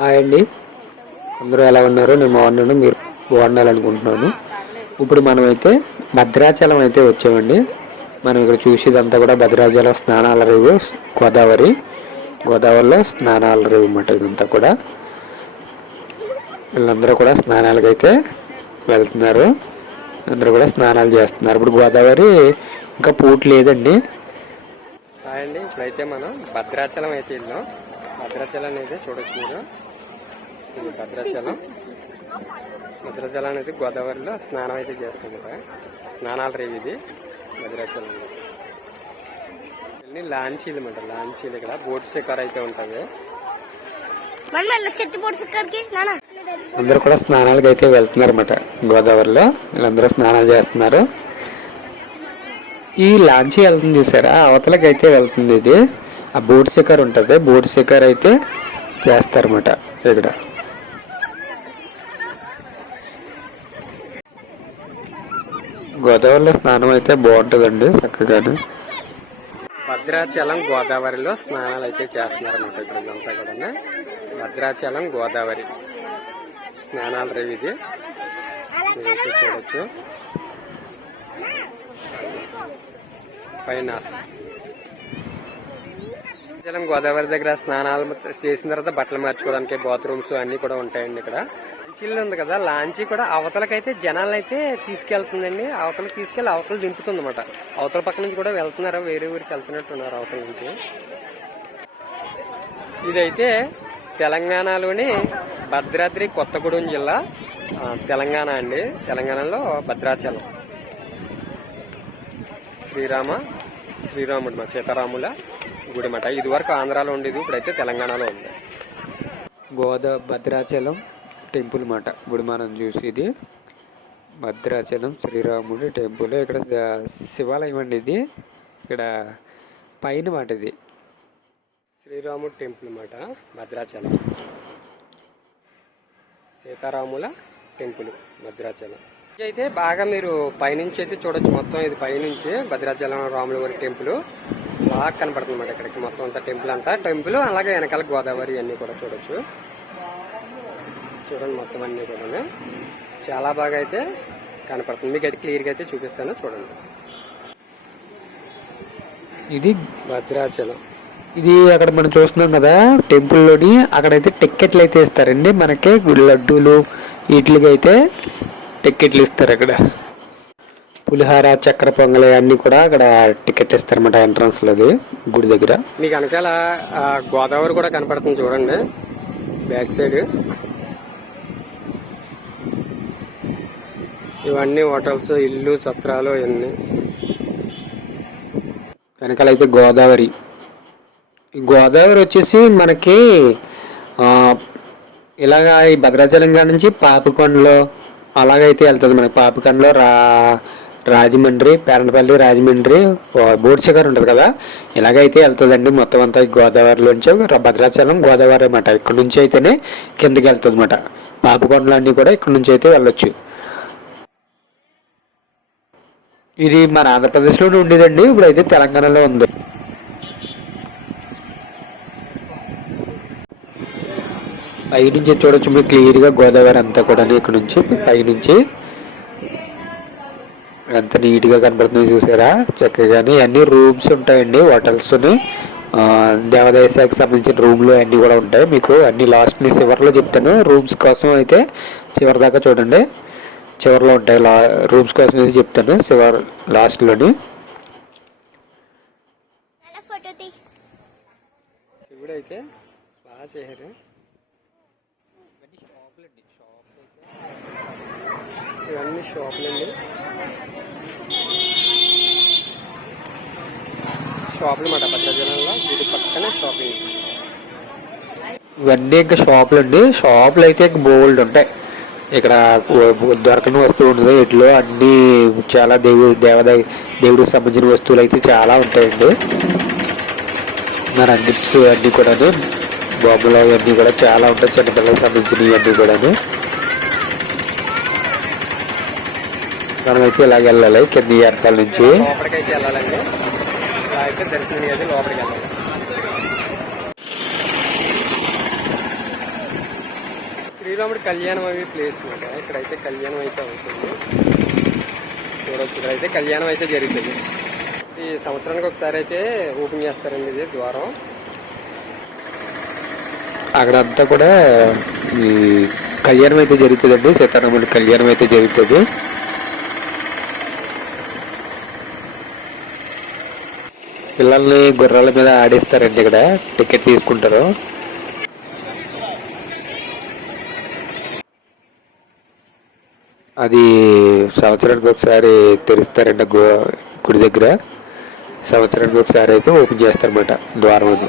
Hi అండి. అందరూ ఎలా ఉన్నారు? నేను బాగున్నాను. మీరు బాగుండాలనుకుంటున్నాను ఇప్పుడు మనమైతే భద్రాచలం అయితే వచ్చామండి. మనం ఇక్కడ చూసేదంతా కూడా భద్రాచలం స్నానాల రేవు గోదావరి గోదావరిలో స్నానాల రేవు అన్నమాట ఇదంతా కూడా. వీళ్ళందరూ కూడా స్నానాలకు అయితే వెళ్తున్నారు. అందరూ కూడా స్నానాలు చేస్తున్నారు. ఇప్పుడు గోదావరి ఇంకా పూట లేదండి. హాయ్ అండి. ఇప్పుడైతే మనం భద్రాచలం అయితే వెళ్ళాం. భద్రాచలం అయితే చూడొచ్చు మీరు. ఇది భద్రాచలం. భద్రాచలం అనేది గోదావరిలో స్నానం అయితే చేస్తాం కదా. స్నానాల రేవు ఇది భద్రాచలంలో. ఇవన్నీ లాంచీలు అనమాట లాంచీలు ఇక్కడ. బోట్ షికార్ అయితే ఉంటుంది. అందరూ కూడా స్నానాలకు అయితే వెళ్తున్నారు అనమాట గోదావరిలో. వీళ్ళందరూ స్నానాలు చేస్తున్నారు. ఈ లాంచీ వెళ్తుంది చూసారా? అవతలకి అయితే వెళ్తుంది ఇది. ఆ బోట్ శిఖర్ ఉంటుంది. బోట్ శిఖర్ అయితే చేస్తారన్నమాట ఇక్కడ. గోదావరిలో స్నానం అయితే బాగుంటుందండి చక్కగానే. భద్రాచలం గోదావరిలో స్నానాలు అయితే చేస్తున్నారన్నమాట అనమాట ఇదంతా కూడా భద్రాచలం గోదావరి స్నానాల రేవు ఇది. మీరైతే చూడొచ్చు. పైన భద్రాచలం గోదావరి దగ్గర స్నానాలు చేసిన తర్వాత బట్టలు మార్చుకోవడానికి బాత్రూమ్స్ అన్నీ కూడా ఉంటాయండి ఇక్కడ. లాంచీలు ఉంది కదా లాంచీ కూడా అవతలకైతే జనాలు అయితే తీసుకెళ్తుందండి. అవతలకి తీసుకెళ్ళి అవతల దింపుతుంది అనమాట అవతల పక్క నుంచి కూడా వెళ్తున్నారు? వేరే ఊరికి వెళ్తున్నట్టున్నారు అవతల నుంచి. ఇదైతే తెలంగాణలోని భద్రాద్రి కొత్తగూడెం జిల్లా తెలంగాణ అండి. తెలంగాణలో భద్రాచలం. శ్రీరామ శ్రీరాముడు మా సీతారాముల గుడి మాట ఇది వరకు ఆంధ్రాలో ఉండేది ఇప్పుడైతే తెలంగాణలో ఉంది. గోదా భద్రాచలం టెంపుల్ మాట. ఇప్పుడు మనం చూసేది భద్రాచలం శ్రీరాముడి టెంపుల్. ఇక్కడ శివాలయం అండి ఇది. ఇక్కడ పైన మాట ఇది. శ్రీరాముడు టెంపుల్ మాట భద్రాచలం. సీతారాముల టెంపుల్ భద్రాచలం. అయితే బాగా మీరు పైనుంచి అయితే చూడొచ్చు. మొత్తం ఇది పైనుంచి భద్రాచలం రాముల వారి టెంపుల్. బాగా కనపడుతుంది అన్నమాట ఇక్కడికి. మొత్తం అంతా టెంపుల్ అంతా. టెంపుల్ అలాగే వెనకాల గోదావరి అన్నీ కూడా చూడొచ్చు. చూడండి మొత్తం అన్ని కూడా చాలా బాగా అయితే కనపడుతుంది. మీకు అయితే క్లియర్గా అయితే చూపిస్తాను. చూడండి. ఇది భద్రాచలం. ఇది అక్కడ మనం చూస్తున్నాం కదా టెంపుల్లోని అక్కడైతే టిక్కెట్లు అయితే ఇస్తారండి. మనకి లడ్డూలు వీటికి అయితే టిక్కెట్లు ఇస్తారు అక్కడ. పులిహార చక్కెర పొంగలి అన్నీ కూడా అక్కడ టికెట్లు ఇస్తారన్నమాట ఎంట్రన్స్లో అది గుడి దగ్గర. మీకు వెనకాల గోదావరి కూడా కనపడుతుంది చూడండి. Back side. ఇవన్నీ హోటల్స్ ఇల్లు సత్రాలు ఇవన్నీ. వెనకాల అయితే గోదావరి. ఈ గోదావరి వచ్చేసి మనకి ఇలాగా ఈ భద్రాచలం కాడ నుంచి పాపికొండలో అలాగైతే వెళ్తుంది మనకి. పాపికొండలో రా రాజమండ్రి పేరంటపల్లి రాజమండ్రి బోర్డు శిఖర్ ఉంటుంది కదా. ఇలాగైతే వెళ్తుందండి మొత్తం అంతా గోదావరిలోంచి భద్రాచలం గోదావరి అనమాట ఇక్కడ నుంచి అయితేనే కిందకి వెళ్తుంది అనమాట పాపికొండలన్నీ కూడా ఇక్కడ నుంచి అయితే వెళ్ళొచ్చు. ఇది మన ఆంధ్రప్రదేశ్లోనే ఉండేదండి. ఇప్పుడు అయితే తెలంగాణలో ఉంది. పై నుంచి చూడొచ్చు మీరు క్లియర్గా గోదావరి అంతా కూడా ఇక్కడ నుంచి. పై నుంచి ఎంత నీట్గా కనబడుతుంది చూసారా? చక్కగాని అన్ని రూమ్స్ ఉంటాయండి హోటల్స్ని దేవాదాయ శాఖకి సంబంధించిన రూమ్లు అన్నీ కూడా ఉంటాయి. మీకు అన్ని లాస్ట్ని చివరిలో చెప్తాను. రూమ్స్ కోసం అయితే చివరి దాకా చూడండి. చివరిలో ఉంటాయి లా రూమ్స్ కోసం అయితే చెప్తాను చివరి లాస్ట్లోని. ఫోటో తీ? శివుడు అయితే బాగా చేశారు. ఇవన్నీ షాపులు అండి. షాపులు మాట భద్రాచలంలో వీటి పక్కనే షాపింగ్. ఇవన్నీ ఇంకా షాపులు అండి. షాపులు అయితే ఇంకా బోల్డ్ ఉంటాయి. ఇక్కడ దొరకని వస్తువు ఉండదు. ఇట్లో అన్నీ చాలా దేవు దేవదాయ దేవుడికి సంబంధించిన వస్తువులు అయితే చాలా ఉంటాయండి. మన అన్ని అన్నీ కూడాను బొమ్మలు అవన్నీ కూడా చాలా ఉంటాయి. చిన్నపిల్లలకు సంబంధించినవి అన్నీ కూడాను. మనమైతే ఇలాగ వెళ్ళాలి. కింద వెనకాల నుంచి. వెళ్ళాలండి. దర్శనం లోపలికి వెళ్ళాలి. శ్రీరాముడి కళ్యాణం అవి ప్లేస్ అనమాట ఇక్కడైతే కళ్యాణం అయితే అవుతుంది. చూడవచ్చు ఇక్కడైతే కళ్యాణం అయితే జరుగుతుంది. ఈ సంవత్సరానికి ఒకసారి అయితే ఓపెన్ చేస్తారండి ఇది ద్వారం. అక్కడంతా కూడా ఈ కళ్యాణం అయితే జరుగుతుందండి. సీతారాముడి కళ్యాణం అయితే జరుగుతుంది. పిల్లల్ని గుర్రాల మీద ఆడిస్తారండి ఇక్కడ. టికెట్ తీసుకుంటారు. అది సంవత్సరానికి ఒకసారి తెరుస్తారంట గో గుడి దగ్గర. సంవత్సరానికి ఒకసారి అయితే ఓపెన్ చేస్తారన్నమాట ద్వారం అది.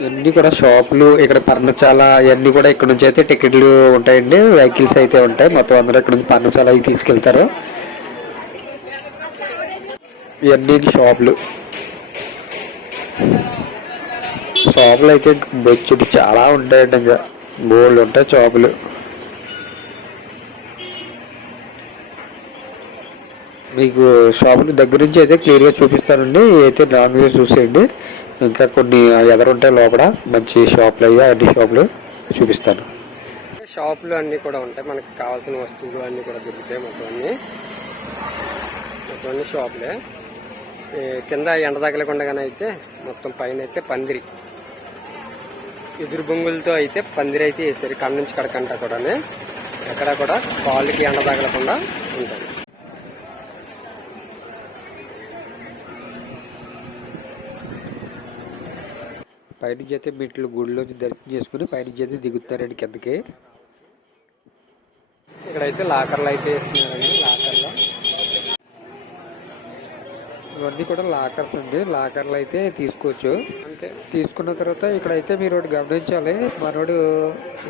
ఇవన్నీ కూడా షాపులు ఇక్కడ పర్ణశాల ఇవన్నీ కూడా ఇక్కడ నుంచి అయితే టికెట్లు ఉంటాయండి. వెహికల్స్ అయితే ఉంటాయి. మొత్తం అందరూ ఇక్కడ నుంచి పర్ణచాల అవి తీసుకెళ్తారు. ఇవన్నీ షాపులు. షాపులు అయితే బొచ్చుడు చాలా ఉంటాయండి ఇంకా. బోల్డ్ ఉంటాయి షాపులు. మీకు షాపులు దగ్గర నుంచి అయితే క్లియర్గా చూపిస్తానండి. అయితే నాన్ వెజ్ చూసేయండి. ఇంకా కొన్ని ఎదరు ఉంటాయి లోపల. మంచి షాపులు అయ్యా అన్ని షాపులు చూపిస్తాను. షాపులు అన్నీ కూడా ఉంటాయి. మనకి కావాల్సిన వస్తువులు అన్నీ కూడా దొరుకుతాయి మొత్తం అన్ని. మొత్తం అన్ని షాపులే. కింద ఎండ తగలకుండానైతే అయితే మొత్తం పైన అయితే పందిరి. ఎదురు బొంగులతో అయితే పందిరి అయితే వేసారు కళ్ళ నుంచి కడకంట కూడా ఎక్కడ కూడా కాళ్ళకి ఎండ తగలకుండా ఉంటుంది. పైనుంచి చేతి బిట్లు గుడిలో దర్శనం చేసుకుని పైనుంచి అయితే దిగుతారండి కిందకి. ఇక్కడైతే లాకర్లు అయితే వేస్తున్నారండి లాకర్లో ఇవన్నీ కూడా లాకర్స్ అండి. లాకర్లు అయితే తీసుకోవచ్చు. అంటే తీసుకున్న తర్వాత ఇక్కడైతే మీరు ఒకటి గమనించాలి. మనోడు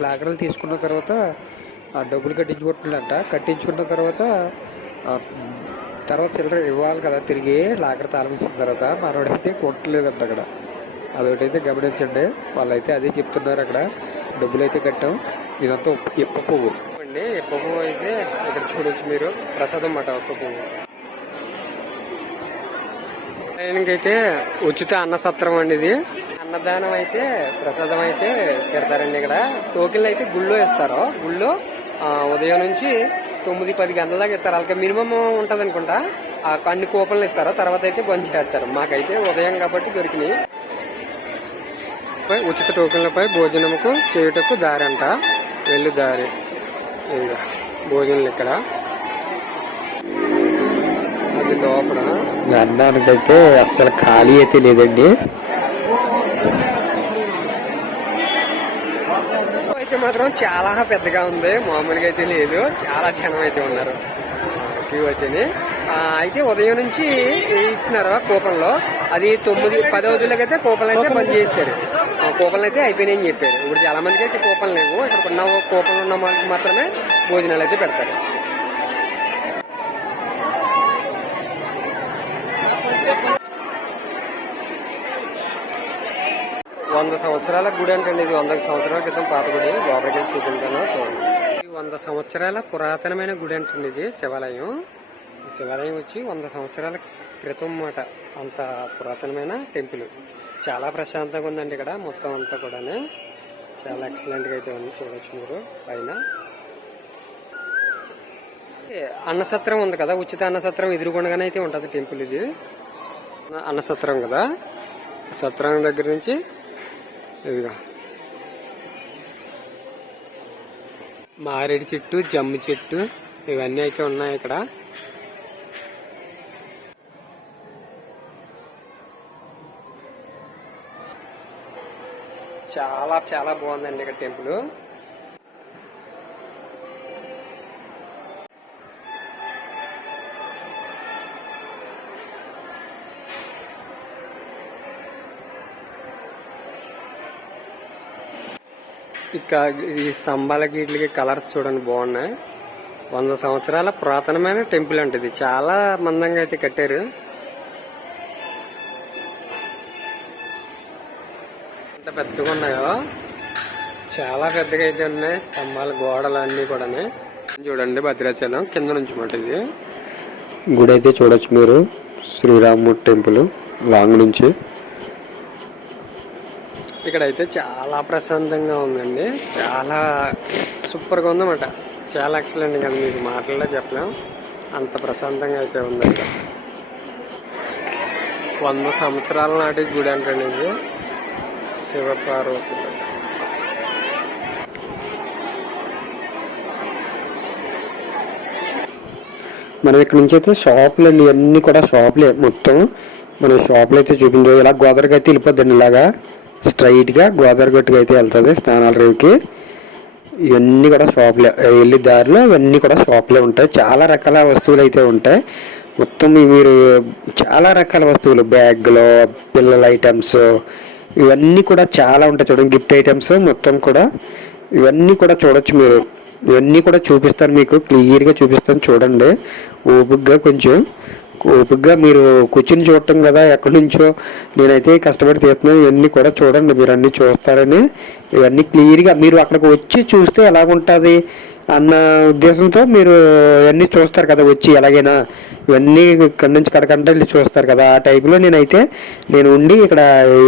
లాకర్లు తీసుకున్న తర్వాత ఆ డబ్బులు కట్టించుకుంటున్నాడంట కట్టించుకున్న తర్వాత తర్వాత చిల్లర ఇవ్వాలి కదా తిరిగి లాకర్ తాళం తర్వాత మనోడైతే కొట్టలేదంట అక్కడ. అదొకటైతే గమనించండి. వాళ్ళైతే అదే చెప్తున్నారు అక్కడ. డబ్బులు అయితే కట్టాం. ఇదంతా ఇప్ప పువ్వు. అండి ఇప్ప పువ్వు అయితే ఇక్కడ చూడొచ్చు మీరు. ప్రసాదం మాట ఒక్క పువ్వు. అయితే ఉచిత అన్న సత్రం అండి ఇది. అన్నదానం అయితే ప్రసాదం అయితే పెడతారండి ఇక్కడ. టోకెన్లు అయితే గుళ్ళో ఇస్తారు. గుళ్ళో ఉదయం నుంచి తొమ్మిది పది గంటల దాకా ఇస్తారు. అలాగే మినిమం ఉంటుంది అనుకుంటా ఆ అన్ని కూపన్లు ఇస్తారు. తర్వాత అయితే బంద్ చేస్తారు. మాకైతే ఉదయం కాబట్టి దొరికినాయి. ఉచిత టోకెన్లపై భోజనముకు చేయుటకు దారి అంట. వెళ్ళు దారి. భోజనాలు ఇక్కడ. లోపల అన్నానికైతే అస్సలు ఖాళీ అయితే లేదండి. అయితే మాత్రం చాలా పెద్దగా ఉంది. మామూలుగా అయితే లేదు. చాలా జనం అయితే ఉన్నారు. క్యూ అయితేనే. అయితే ఉదయం నుంచి ఇస్తున్నారు కూపన్లో? అది తొమ్మిది పది రోజులకైతే కూపన్లు అయితే బంద్ చేశారు. కూపన్లు అయితే అయిపోయినాయని చెప్పారు. ఇప్పుడు చాలా మందికి అయితే కూపన్లు లేవు. ఇక్కడ ఉన్న కూపన్లు ఉన్న మాత్రమే భోజనాలు అయితే పెడతారు. వంద సంవత్సరాల గుడి అంటే ఇది. వంద సంవత్సరాల క్రితం పాత గుడి. లోపలికి చూపించాను చూడండి. వంద సంవత్సరాల పురాతనమైన గుడి అంటుంది ఇది శివాలయం. శివాలయం వచ్చి వంద సంవత్సరాల క్రితం మాట అంత పురాతనమైన టెంపుల్. చాలా ప్రశాంతంగా ఉందండి ఇక్కడ మొత్తం అంతా కూడా చాలా ఎక్సలెంట్గా అయితే ఉంది చూడొచ్చు మీరు పైన. అన్నసత్రం ఉంది కదా ఉచిత అన్నసత్రం ఎదురుగుండగానే అయితే ఉంటుంది టెంపుల్ ఇది. అన్నసత్రం కదా. సత్రం దగ్గర నుంచి ఇదిగో. మారేడు చెట్టు జమ్మి చెట్టు ఇవన్నీ అయితే ఉన్నాయి ఇక్కడ. చాలా చాలా బాగుందండి ఇక్కడ టెంపుల్. ఇక ఈ స్తంభాలకి వీటికి కలర్స్ చూడండి బాగున్నాయి. వంద సంవత్సరాల పురాతనమైన టెంపుల్ అంటే ఇది. చాలా మందంగా అయితే కట్టారు. ఎంత పెద్దగా ఉన్నాయో చాలా పెద్దగా అయితే ఉన్నాయి. స్తంభాలు గోడలు అన్నీ కూడా చూడండి భద్రాచలం కింద నుంచి మాట ఇది. గుడి అయితే చూడొచ్చు మీరు. శ్రీరాముడు టెంపుల్ లాంగ్ నుంచి. ఇక్కడైతే చాలా ప్రశాంతంగా ఉందండి. చాలా సూపర్గా ఉందన్నమాట. చాలా ఎక్సలెంట్ కదా మీకు మాటల్లో చెప్పలేం. అంత ప్రశాంతంగా అయితే ఉందండి వంద సంవత్సరాల నాటి గుడి అంటండి ఇది. శివపార్వతి మనం ఇక్కడ నుంచి అయితే షాపులు అండి ఇవన్నీ కూడా షాపులే. మొత్తం మనం షాపులు అయితే చూపించు ఇలా గోదరికి అయితే వెళ్ళిపోద్దండి ఇలాగా. స్ట్రైట్గా గోదావరి గట్టుకు అయితే వెళ్తుంది స్నానాల రేవుకి ఇవన్నీ కూడా షాప్లే వెళ్ళి దారిలో ఇవన్నీ కూడా షాప్లే ఉంటాయి. చాలా రకాల వస్తువులు అయితే ఉంటాయి. మొత్తం మీరు చాలా రకాల వస్తువులు బ్యాగ్లో పిల్లల ఐటమ్స్ ఇవన్నీ కూడా చాలా ఉంటాయి చూడండి. గిఫ్ట్ ఐటమ్స్ మొత్తం కూడా ఇవన్నీ కూడా చూడొచ్చు మీరు. ఇవన్నీ కూడా చూపిస్తాను మీకు క్లియర్గా చూపిస్తాను చూడండి. ఓపిక్గా కొంచెం ఓపికగా మీరు కూర్చుని చూడటం కదా ఎక్కడి నుంచో. నేనైతే కష్టపడి తీస్తున్నాను ఇవన్నీ కూడా చూడండి మీరు అన్నీ చూస్తారని. ఇవన్నీ క్లియర్గా మీరు అక్కడికి వచ్చి చూస్తే ఎలాగుంటుంది అన్న ఉద్దేశంతో మీరు ఇవన్నీ చూస్తారు కదా వచ్చి ఎలాగైనా. ఇవన్నీ ఇక్కడి నుంచి కడకంటే వెళ్ళి చూస్తారు కదా ఆ టైపులో నేనైతే నేను ఉండి ఇక్కడ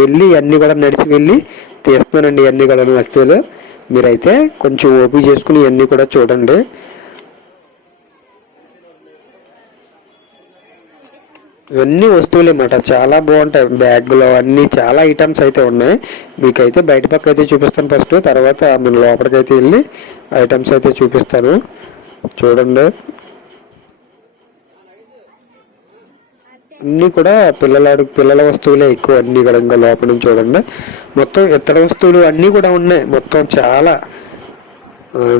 వెళ్ళి ఇవన్నీ కూడా నడిచి వెళ్ళి తీస్తున్నానండి ఇవన్నీ కూడా వస్తువులు. మీరైతే కొంచెం ఓపిక చేసుకుని ఇవన్నీ కూడా చూడండి. ఇవన్నీ వస్తువులు అన్నమాట చాలా బాగుంటాయి బ్యాగ్లో అన్నీ చాలా ఐటమ్స్ అయితే ఉన్నాయి. మీకైతే బయట పక్క అయితే చూపిస్తాను ఫస్ట్. తర్వాత మన లోపలికి అయితే వెళ్ళి ఐటమ్స్ అయితే చూపిస్తాను. చూడండి. అన్నీ కూడా పిల్లల పిల్లల వస్తువులే ఎక్కువ అన్నీ కూడా ఇంకా లోపల నుంచి చూడండి. మొత్తం ఇతర వస్తువులు అన్నీ కూడా ఉన్నాయి. మొత్తం చాలా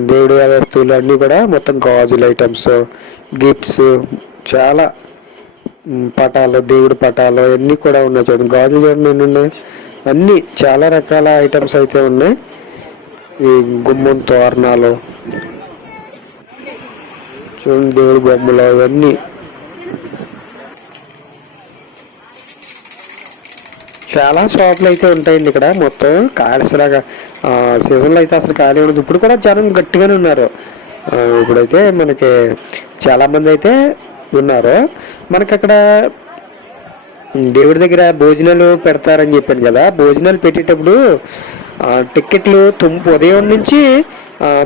దేవుడి వస్తువులు అన్నీ కూడా మొత్తం గాజుల ఐటమ్స్ గిఫ్ట్స్ చాలా పటాలు దేవుడి పటాలు అన్నీ కూడా ఉన్నాయి చూడండి గాజులు చూడండి ఎన్ని ఉన్నాయి? అన్నీ చాలా రకాల ఐటమ్స్ అయితే ఉన్నాయి. ఈ గుమ్మం తోరణాలు. చూడండి దేవుడి బొమ్మలు అవన్నీ. చాలా షాపులు అయితే ఉంటాయండి ఇక్కడ మొత్తం కాల్సిలాగా సీజన్లో అయితే అసలు ఖాళీ ఉండదు. ఇప్పుడు కూడా జనం గట్టిగానే ఉన్నారు. ఇప్పుడైతే మనకి చాలామంది అయితే ఉన్నారు. మనకి అక్కడ దేవుడి దగ్గర భోజనాలు పెడతారని చెప్పాను కదా భోజనాలు పెట్టేటప్పుడు టిక్కెట్లు తొమ్మిది ఉదయం నుంచి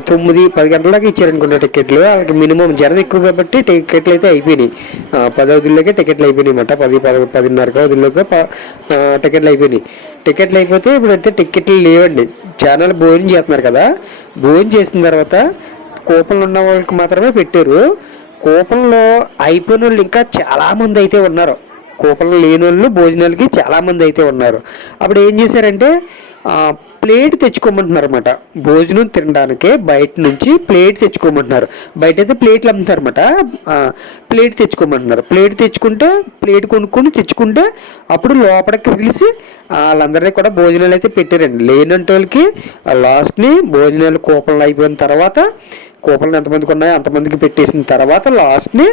తొమ్మిది పది గంటల దాకా ఇచ్చారనుకున్న టిక్కెట్లు. వాళ్ళకి మినిమం జనం ఎక్కువ కాబట్టి టికెట్లు అయితే అయిపోయినాయి. ఆ, పది టికెట్లు అయిపోయినాయి అన్నమాట. పది పద పదిన్నర వదిలేక టికెట్లు అయిపోయినాయి. టికెట్లు అయిపోతే ఇప్పుడైతే టిక్కెట్లు లేవండి. ఛానల్ భోజనం చేస్తున్నారు కదా. భోజనం చేసిన తర్వాత కూపన్లు ఉన్న వాళ్ళకి మాత్రమే పెట్టారు. కూపన్లో అయిపోయిన వాళ్ళు ఇంకా చాలామంది అయితే ఉన్నారు. కూపన్లు లేని వాళ్ళు భోజనాలకి చాలామంది అయితే ఉన్నారు. అప్పుడు ఏం చేశారంటే ప్లేట్ తెచ్చుకోమంటున్నారు అనమాట భోజనం తినడానికి బయట నుంచి ప్లేట్ తెచ్చుకోమంటున్నారు. బయట అయితే ప్లేట్లు అమ్ముతారు అనమాట ప్లేట్ తెచ్చుకోమంటున్నారు. ప్లేట్ తెచ్చుకుంటే ప్లేట్ కొనుక్కొని తెచ్చుకుంటే అప్పుడు లోపలికి పిలిచి వాళ్ళందరినీ కూడా భోజనాలు అయితే పెట్టారండి. లేనంటే వాళ్ళకి లాస్ట్ని భోజనాలు కూపన్లు అయిపోయిన తర్వాత కూపన్లు ఎంతమందికి ఉన్నాయో అంతమందికి పెట్టేసిన తర్వాత లాస్ట్ని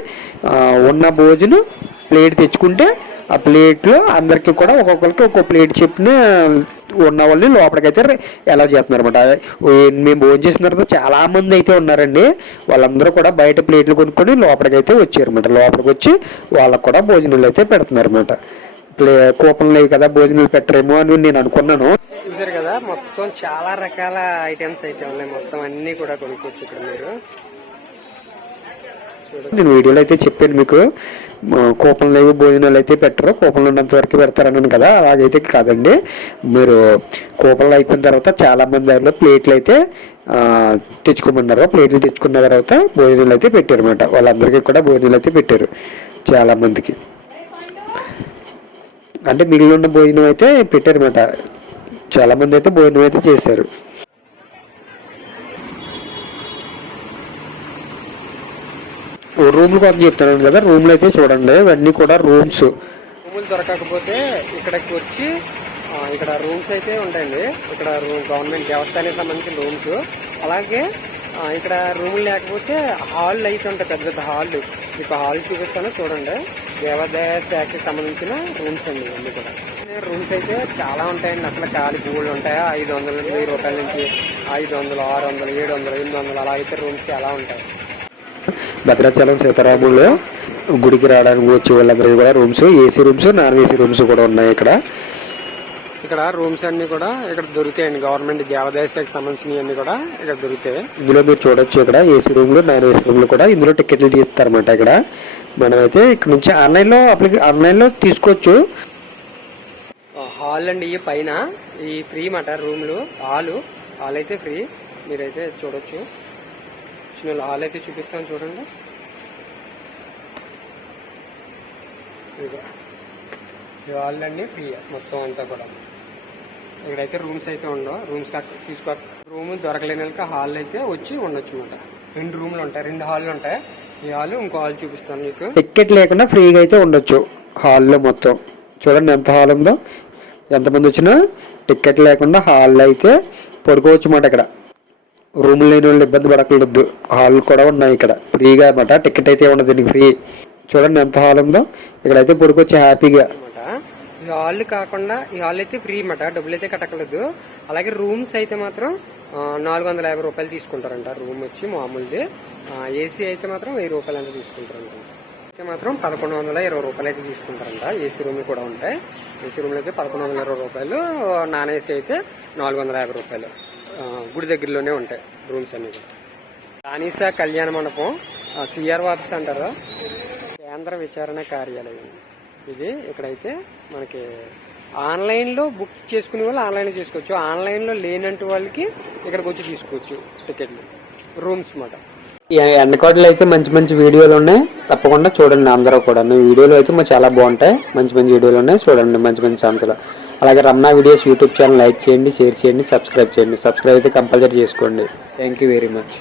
ఉన్న భోజనం ప్లేట్ తెచ్చుకుంటే ఆ ప్లేట్లో అందరికీ కూడా ఒక్కొక్కరికి ఒక్కొక్క ప్లేట్ చెప్పిన ఉన్న వాళ్ళని లోపలికైతే ఎలా చేస్తున్నారు అనమాట మేము భోజనం చేసిన తర్వాత చాలామంది అయితే ఉన్నారండి. వాళ్ళందరూ కూడా బయట ప్లేట్లు కొనుక్కొని లోపలికైతే వచ్చారన్నమాట. లోపలికి వచ్చి వాళ్ళకు కూడా భోజనాలు అయితే పెడుతున్నారు అనమాట ప్లే కూపన్లు లేవు కదా భోజనాలు పెట్టరేమో అని నేను అనుకున్నాను. చూసారు కదా మొత్తం చాలా రకాల ఐటమ్స్ అయితే ఉన్నాయి. మొత్తం అన్ని కూడా కొనుక్కోవచ్చు ఇక్కడ మీరు. నేను వీడియోలో అయితే చెప్పాను మీకు. కూపన్లు లేవు భోజనాలు అయితే పెట్టరు. కూపన్లు ఉన్నంత వరకు పెడతారన్నాను కదా అలాగైతే కాదండి. మీరు కూపన్లు అయిపోయిన తర్వాత చాలా మంది దానిలో ప్లేట్లు అయితే తెచ్చుకోమన్నారు. ప్లేట్లు తెచ్చుకున్న తర్వాత భోజనాలు అయితే పెట్టారు అనమాట వాళ్ళందరికీ కూడా భోజనాలు అయితే పెట్టారు చాలా మందికి అంటే మిగిలిన ఉన్న భోజనం అయితే పెట్టారనమాట చాలా మంది అయితే భోజనం అయితే చేశారు రూమ్లు కొంత చెప్తాను కదా రూమ్లు అయితే చూడండి. ఇవన్నీ కూడా రూమ్స్. రూములు దొరకకపోతే ఇక్కడికి వచ్చి ఇక్కడ రూమ్స్ అయితే ఉంటాయండి. ఇక్కడ రూమ్ గవర్నమెంట్ దేవస్థానానికి సంబంధించిన రూమ్స్. అలాగే ఇక్కడ రూములు లేకపోతే హాల్ అయితే ఉంటాయి పెద్ద పెద్ద హాల్. మీకు హాల్ చూపిస్తాను చూడండి. దేవాదాయ శాఖకి సంబంధించిన రూమ్స్ అండి ఇవన్నీ కూడా. రూమ్స్ అయితే చాలా ఉంటాయండి. అసలు ఖాళీ పూలు ఉంటాయా? ఐదు వందల వెయ్యి రూపాయల నుంచి ఐదు వందలు ఆరు వందలు ఏడు వందలు ఎనిమిది వందలు అలా అయితే రూమ్స్ చాలా ఉంటాయి? భద్రాచలం సీతారాములు గుడికి రావడానికి వచ్చే వాళ్ళందరికీ కూడా rooms AC rooms non AC rooms కూడా ఉన్నాయి ఇక్కడ. ఇక్కడ రూమ్స్ అన్ని కూడా ఇక్కడ దొరుకుతాయండి. గవర్నమెంట్ దేవాదాయ శాఖకి సంబంధించినవి అన్ని కూడా ఇక్కడ దొరుకుతాయి. ఇందులో మీరు చూడొచ్చు ఇక్కడ ఏసీ రూమ్లు నాన్ ఏసీ రూమ్లు కూడా ఇందులో టికెట్లు తీస్తారన్నమాట ఇక్కడ. మనమైతే ఇక్కడ నుంచి ఆన్లైన్లో అప్లికే ఆన్లైన్లో తీసుకోవచ్చు. హాల్ అండి ఈ పైన. ఈ ఫ్రీ మాట రూమ్లు హాల్. హాల్ అయితే ఫ్రీ. మీరైతే చూడొచ్చు. చిన్న హాల్ అయితే చూపిస్తాను చూడండి. హాల్ అండి ఫ్రీ మొత్తం అంతా కూడా. ఇక్కడైతే రూమ్స్ అయితే ఉండవు. రూమ్స్ తీసుకో రూమ్ దొరకలేని వాళ్ళకి హాల్ అయితే వచ్చి ఉండొచ్చు అనమాట రెండు రూమ్లు ఉంటాయి. రెండు హాల్లు ఉంటాయి. ఈ హాల్ ఇంకో హాల్ చూపిస్తాను మీకు. టికెట్ లేకుండా ఫ్రీగా అయితే ఉండొచ్చు హాల్లో మొత్తం. చూడండి ఎంత హాల్ ఉందో. ఎంతమంది వచ్చినా టికెట్ లేకుండా హాల్లో అయితే పడుకోవచ్చు అన్నమాట ఇక్కడ. రూమ్ లేని వాళ్ళు ఇబ్బంది పడకూడదు. హాల్ కూడా ఉన్నాయి ఇక్కడ. ఫ్రీగా అనమాట టికెట్ అయితే ఉండదు దీనికి ఫ్రీ. చూడండి ఎంత హాల్ ఉందో. ఇక్కడైతే పడుకోవచ్చు హ్యాపీగా. ఈ హాల్ కాకుండా ఈ హాల్ అయితే ఫ్రీ అన్నమాట. డబ్బులు అయితే కట్టకలేదు అలాగే రూమ్స్ అయితే మాత్రం నాలుగు వందల యాభై రూపాయలు తీసుకుంటారంట. రూమ్ వచ్చి మామూలుది. ఏసీ అయితే మాత్రం వెయ్యి రూపాయలు అంతా తీసుకుంటారంట. అయితే మాత్రం పదకొండు వందల ఇరవై రూపాయలు అయితే తీసుకుంటారంట. ఏసీ రూమ్లు కూడా ఉంటాయి. ఏసీ రూమ్లు అయితే పదకొండు వందల ఇరవై రూపాయలు. నాన్ ఏసీ అయితే నాలుగు వందల యాభై రూపాయలు. గుడి దగ్గరలోనే ఉంటాయి రూమ్స్ అన్ని కూడా. కళ్యాణ మండపం సిఆర్ ఆఫీస్ అంటారు? కేంద్ర విచారణ కార్యాలయం. ఇది ఇక్కడైతే మనకి ఆన్లైన్లో బుక్ చేసుకునే వాళ్ళు ఆన్లైన్లో చేసుకోవచ్చు. ఆన్లైన్లో లేనంటి వాళ్ళకి ఇక్కడికి వచ్చి తీసుకోవచ్చు టికెట్లు రూమ్స్ మాట. ఈ ఎండకోటలు అయితే మంచి మంచి వీడియోలు ఉన్నాయి. తప్పకుండా చూడండి అందరూ కూడా వీడియోలు అయితే మాకు చాలా బాగుంటాయి. మంచి మంచి వీడియోలు ఉన్నాయి. చూడండి మంచి మంచి సంతలో అలాగే Ramana videos YouTube channel like చేయండి షేర్ చేయండి సబ్స్క్రైబ్ చేయండి. సబ్స్క్రైబ్ అయితే కంపల్సరీ చేసుకోండి. Thank you very much